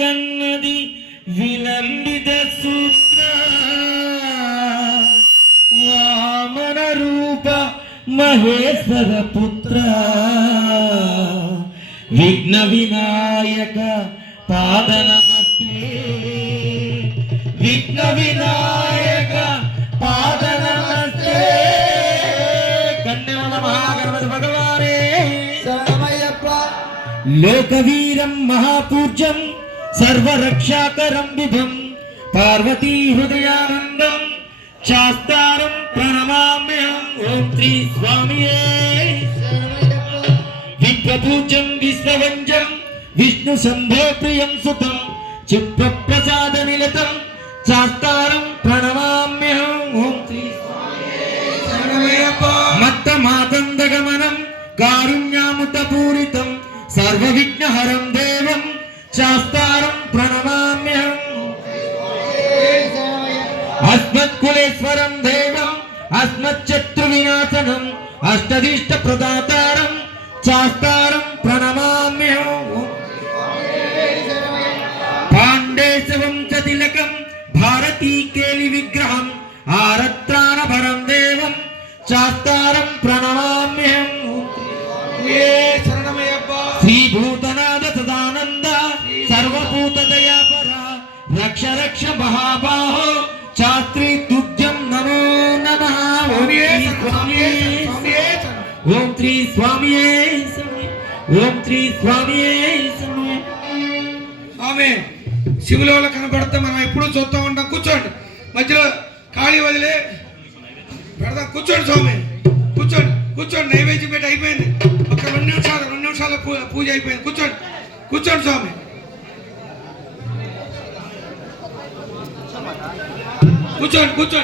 కన్నది విలంబిత సూత్ర వామన రూప మహేశ్వర పుత్ర విఘ్న వినాయక పాద నమస్తే విఘ్న వినాయక పాద నమస్తే కన్యమల మహాగణపతి భగవానే లోకవీరం మహాపూజ్యం సర్వరక్షాకరం విభం పార్వతీ హృదయానందం శాస్తారం ప్రణమామ్యహం ఓం శ్రీ స్వామియే విశ్వపూజ్యం విశ్వవంజం విష్ణు శంభో ప్రియం సుతం చిత్రప్రసాద నిలతం శాస్తారం ప్రణమామ్యహం ఓం శ్రీ స్వామియే మత్త మాతందగమనం కారుణ్యాముత పూరితం సర్వ విఘ్నహరం దేవం శాస్తారం ప్రణమామ్యహం అస్మత్కులేశ్వరం దేవం అస్మచ్చత్రు వినాశనం అష్టదిష్ట ప్రదాతారం శాస్తారం ప్రణమామ్యహం పాండేశవం చ తిలకం భారతీ కేలి విగ్రహం ఆరత్రాణభరం దేవం శాస్తారం ప్రణమామ్యహం శ్రీభూతనాథ సదానంద సర్వభూత దయాపర రక్ష రక్ష మహాబాహో శాస్త్రీ తుభ్యం నమో నమః ఓం శ్రీ స్వామియే ఓం శ్రీ స్వామియే స్వామి శివుల వల్ల కనపడితే మనం ఎప్పుడూ చూస్తూ ఉంటాం. కూర్చోండి, మధ్యలో ఖాళీ వదిలే పెడదాం. కూర్చోండి స్వామి, కూర్చోండి కూర్చోండి. నైవేద్యం పెట్టి అయిపోయింది. ఒక 2 నిమిషాల పూజ అయిపోయింది. కూర్చోండి కూర్చోండి స్వామి, కూర్చోండి కూర్చోండి.